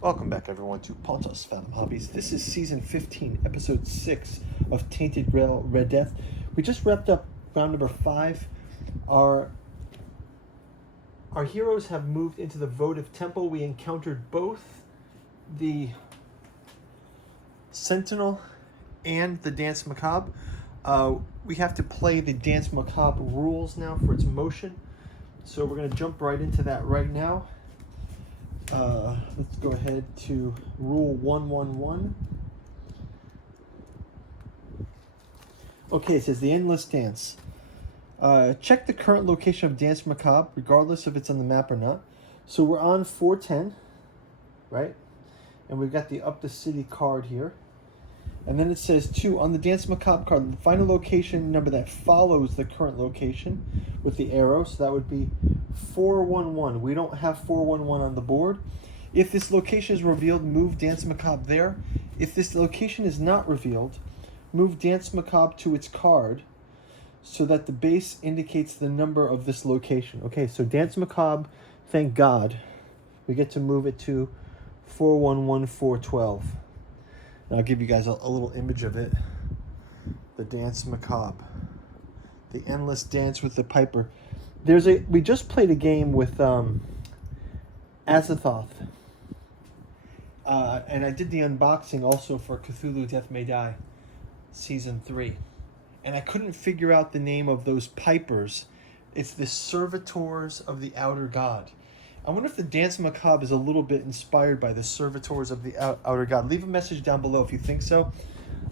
Welcome back, everyone, to Pontus Phantom Hobbies. This is Season 15, Episode 6 of Tainted, Grail, Red Death. We just wrapped up round number 5. Our heroes have moved into the votive temple. We encountered both the Sentinel and the Dance Macabre. We have to play the Dance Macabre rules now for its motion. So we're going to jump right into that right now. Let's go ahead to rule 111. Okay, it says the endless dance. Check the current location of Dance Macabre, regardless if it's on the map or not. So we're on 410, right? And we've got the Up the City card here. And then it says, 2, on the Dance Macabre card, find a location number that follows the current location with the arrow. So that would be 411. We don't have 411 on the board. If this location is revealed, move Dance Macabre there. If this location is not revealed, move Dance Macabre to its card so that the base indicates the number of this location. Okay, so Dance Macabre, thank God, we get to move it to 411412. And I'll give you guys a little image of it. The Dance Macabre. The endless dance with the piper. We just played a game with Azathoth. And I did the unboxing also for Cthulhu Death May Die, Season 3. And I couldn't figure out the name of those pipers. It's the Servitors of the Outer God. I wonder if the Dance Macabre is a little bit inspired by the Servitors of the Outer God. Leave a message down below if you think so.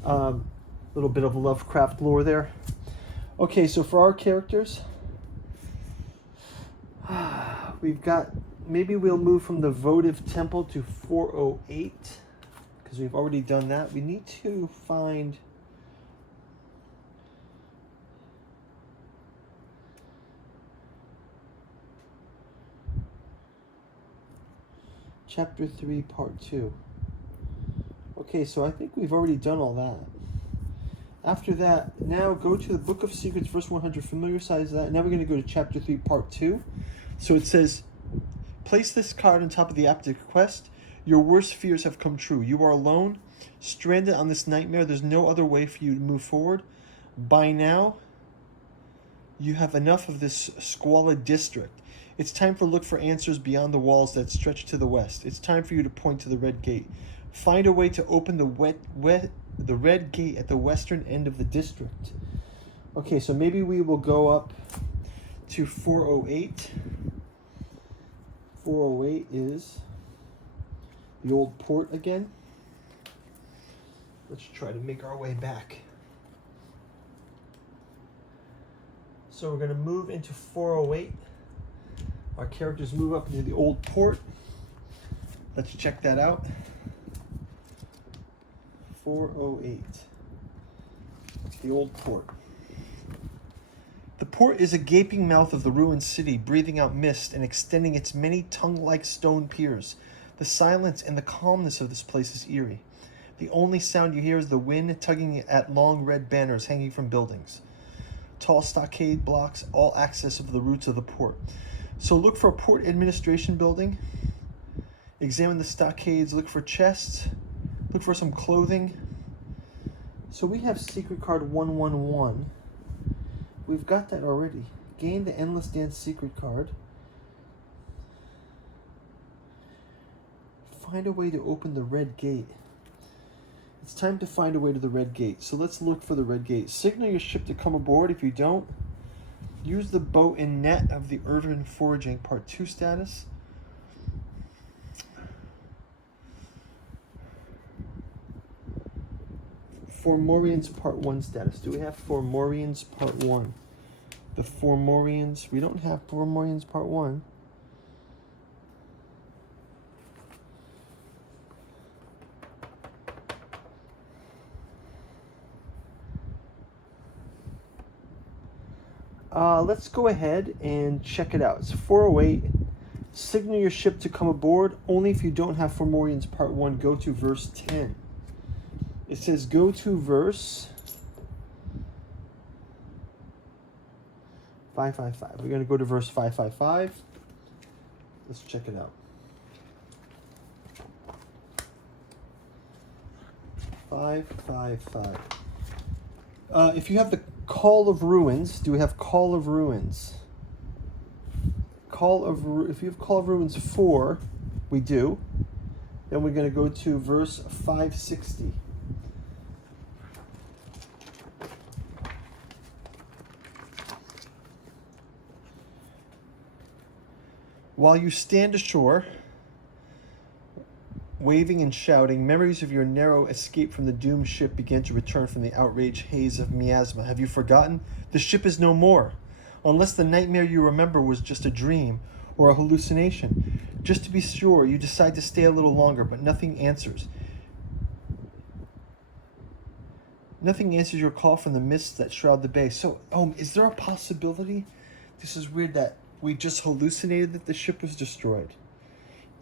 Little bit of Lovecraft lore there. Okay, so for our characters, we've got, maybe we'll move from the votive temple to 408, because we've already done that. We need to find Chapter 3, Part 2. Okay, so I think we've already done all that. After that, now go to the Book of Secrets, verse 100, familiarize that. Now we're going to go to Chapter 3, Part 2. So it says, place this card on top of the Aptic quest. Your worst fears have come true. You are alone, stranded on this nightmare. There's no other way for you to move forward. By now, you have enough of this squalid district. It's time to look for answers beyond the walls that stretch to the west. It's time for you to point to the red gate. Find a way to open the red gate at the western end of the district. Okay, so maybe we will go up to 408. 408 is the old port again. Let's try to make our way back. So we're going to move into 408. Our characters move up into the old port. Let's check that out. 408. The old port. The port is a gaping mouth of the ruined city, breathing out mist and extending its many tongue-like stone piers. The silence and the calmness of this place is eerie. The only sound you hear is the wind tugging at long red banners hanging from buildings. Tall stockade blocks all access of the routes of the port. So look for a port administration building. Examine the stockades. Look for chests. Look for some clothing. So we have secret card 111. We've got that already. Gain the Endless Dance secret card. Find a way to open the red gate. It's time to find a way to the red gate. So let's look for the red gate. Signal your ship to come aboard. If you don't, use the boat and net of the Urban Foraging Part 2 status. Formorians Part 1 status. Do we have Formorians Part 1? The Formorians. We don't have Formorians Part 1. Let's go ahead and check it out. It's 408. Signal your ship to come aboard. Only if you don't have Formorians Part 1, go to verse 10. It says go to verse 555. We're going to go to verse 555. Let's check it out. 555. If you have the Call of Ruins, do we have Call of Ruins? If you have Call of Ruins 4, we do. Then we're going to go to verse 560. While you stand ashore, waving and shouting, memories of your narrow escape from the doomed ship begin to return from the outraged haze of miasma. Have you forgotten? The ship is no more. Unless the nightmare you remember was just a dream or a hallucination. Just to be sure, you decide to stay a little longer, but nothing answers. Nothing answers your call from the mists that shroud the bay. So, is there a possibility? This is weird that we just hallucinated that the ship was destroyed.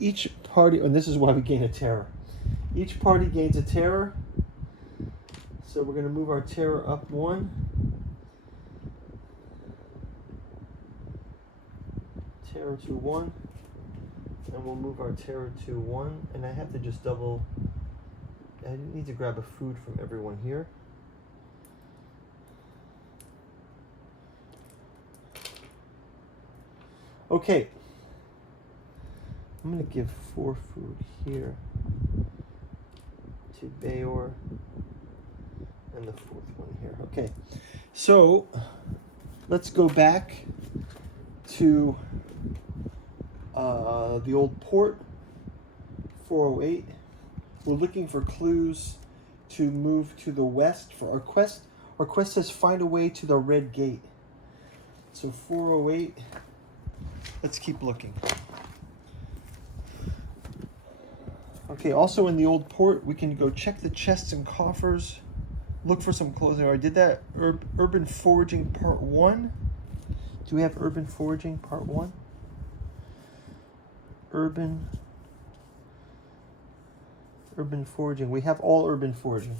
Each party, and this is why we gain a terror. Each party gains a terror. So we're going to move our terror up 1. Terror to 1. And we'll move our terror to 1. And I have to just double. I need to grab a food from everyone here. Okay. I'm going to give 4 food here to Bayor and the 4th one here. Okay, so let's go back to the old port, 408. We're looking for clues to move to the west for our quest. Our quest says find a way to the red gate. So 408, let's keep looking. Okay, also in the old port, we can go check the chests and coffers, look for some clothing. I did that urban foraging part 1. Do we have urban foraging part 1? Urban foraging. We have all urban foraging.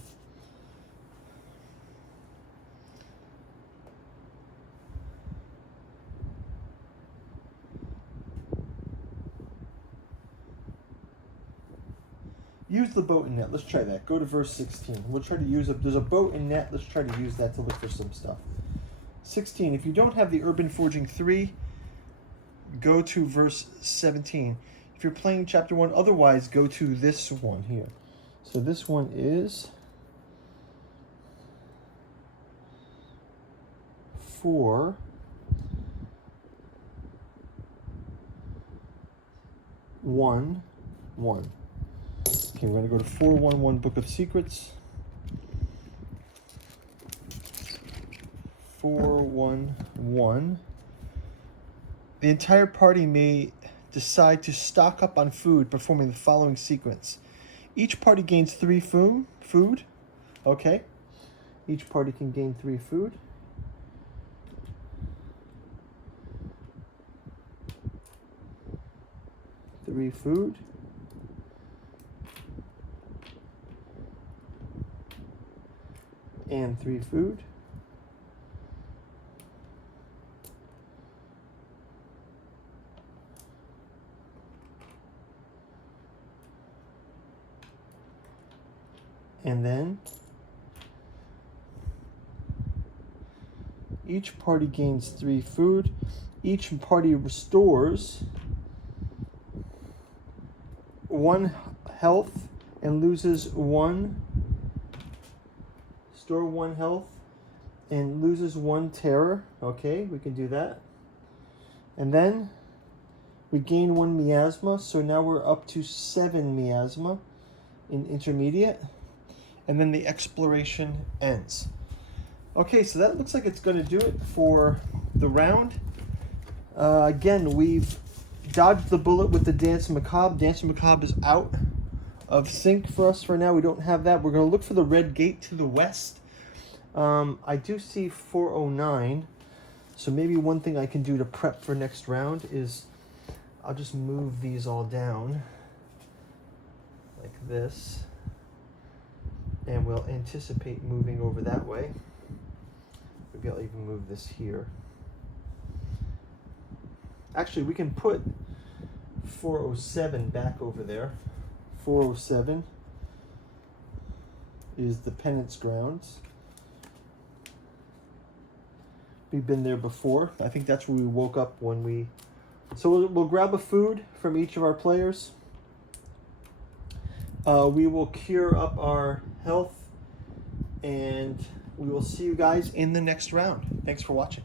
Use the boat and net. Let's try that. Go to verse 16. We'll try to use there's a boat and net. Let's try to use that to look for some stuff. 16. If you don't have the urban foraging 3, go to verse 17. If you're playing chapter 1, otherwise go to this one here. So this one is 4. 1, 1. Okay, we're going to go to 411 Book of Secrets. 411. The entire party may decide to stock up on food, performing the following sequence. Each party gains 3 food. Okay. Each party can gain 3 food. Three food. And 3 food. And then each party gains 3 food. Each party restores 1 health and loses 1. Store 1 health and loses 1 terror. Okay, we can do that. And then we gain 1 miasma. So now we're up to 7 miasma in intermediate. And then the exploration ends. Okay, so that looks like it's going to do it for the round. Again, we've dodged the bullet with the Dance Macabre. Dance Macabre is out of sync for us for now. We don't have that. We're going to look for the red gate to the west. I do see 409. So maybe one thing I can do to prep for next round is I'll just move these all down like this. And we'll anticipate moving over that way. Maybe I'll even move this here. Actually, we can put 407 back over there. 407. is the Penance Grounds. We've been there before. I think that's where we woke up when we... So we'll grab a food from each of our players. We will cure up our health, and we will see you guys in the next round. Thanks for watching.